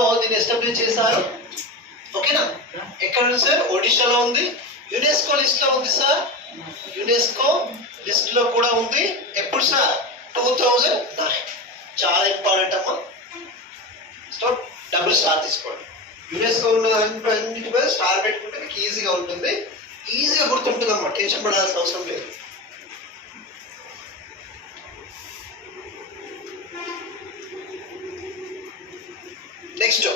లో దీన్ని ఎస్టాబ్లిష్ చేశారు. ఓకేనా? ఎక్కడ ఉంది సార్? ఒడిశాలో ఉంది. యునెస్కో లిస్ట్ లో ఉంది సార్. యునెస్కో లిస్ట్ లో కూడా ఉంది. ఎప్పుడు సార్? 2009. చాలా ఇంపార్టెంట్ అమ్మా. డబుల్ స్టార్ తీసుకోండి. యునెస్కో ఉన్నన్నిటి మీద స్టార్ పెట్టుకుంటే మీకు ఈజీగా ఉంటుంది, ఈజీగా గుర్తుంటుంది అమ్మా. టెన్షన్ పడాల్సిన అవసరం లేదు. నెక్స్ట్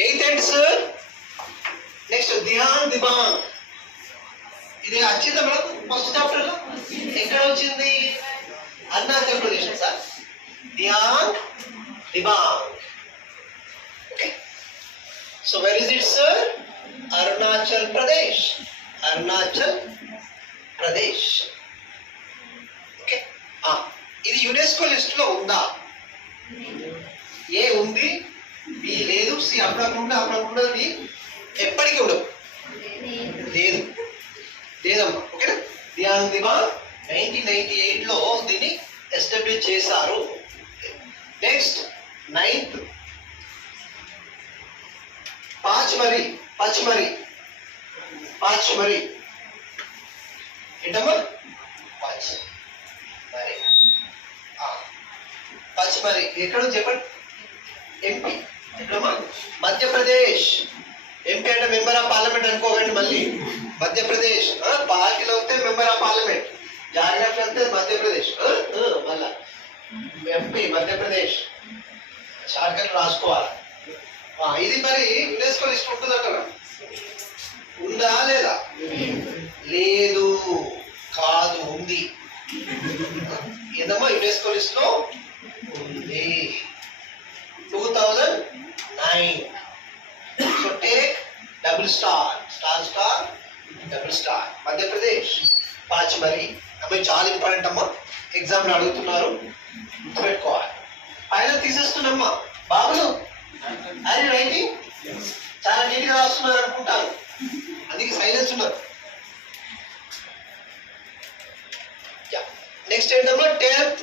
8th ఏంటి సార్? నెక్స్ట్ దియాన్ దిబాంగ్. ఇది వచ్చిందా మనకు ఫస్ట్ చాప్టర్ లో? ఎక్కడ వచ్చింది? Arunachal Pradesh sir. Dihang Dibang. Okay, so where is it sir? Arunachal Pradesh. Arunachal Pradesh. Okay, ఇది యునెస్కో లిస్ట్ లో ఉందా? ఏ ఉంది, బి లేదు, సి అప్పుడప్పుడు డి ఎప్పటికీ ఉండవు. లేదు, లేదమ్మా. ఓకేనా? దియాన్ దిబాంగ్ 1998 లో దీన్ని ఎస్టాబ్లిష్ చేశారు. Next 9th పాచ్మరి. పచ్మరి ఏంటమ్మా? పచ్మరి ఎక్కడ చెప్పండి? ఎంపీ. ఎక్కడమ్మా? మధ్యప్రదేశ్. ఎంపీ అంటే మెంబర్ ఆఫ్ పార్లమెంట్ అనుకోకండి మళ్ళీ. మధ్యప్రదేశ్. పార్టీలో వస్తే మెంబర్ ఆఫ్ పార్లమెంట్, జాగ్రఫీ వస్తే మధ్యప్రదేశ్. మళ్ళా ఎంపీ మధ్యప్రదేశ్ షార్ట్ కట్ రాసుకోవాలి. ఇది మరి యునెస్కో లిస్ట్ ఉంటుందట. ఉందా లేదా? లేదు, కాదు, ఉంది. ఏదమ్మా? యునెస్కో లిస్ట్ లో ఉంది. 2009. So take double star, double star. Madhya Pradesh Pachmarhi. అమ్మాయి చాలా ఇంపార్టెంట్ అమ్మా, ఎగ్జామ్ లో అడుగుతున్నారు, గుర్తుపెట్టుకోవాలి. పైన తీసేస్తున్నామ్మా. బాబులు అది రైటింగ్ చాలా నీట్ గా రాస్తున్నారు అనుకుంటారు, అందుకే సైలెన్స్ ఉన్నారు. నెక్స్ట్ ఏంటమ్మా? 10th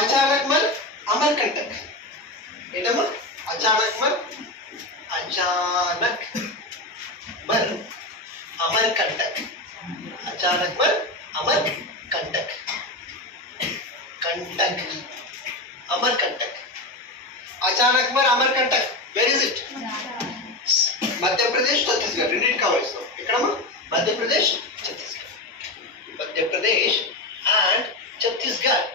అచానక్మల్ అమర్కంటక్. ఏంటమ్మా? Achanakmar Amarkantak. Achanakmar Amarkantak. Amarkantak. Achanakmar Amarkantak. Where is it? Madhya Pradesh, Chhattisgarh రెండింటి కవర్ చేస్తాం. ఎక్కడమ్మా? మధ్యప్రదేశ్, ఛత్తీస్గఢ్. మధ్యప్రదేశ్ అండ్ ఛత్తీస్గఢ్.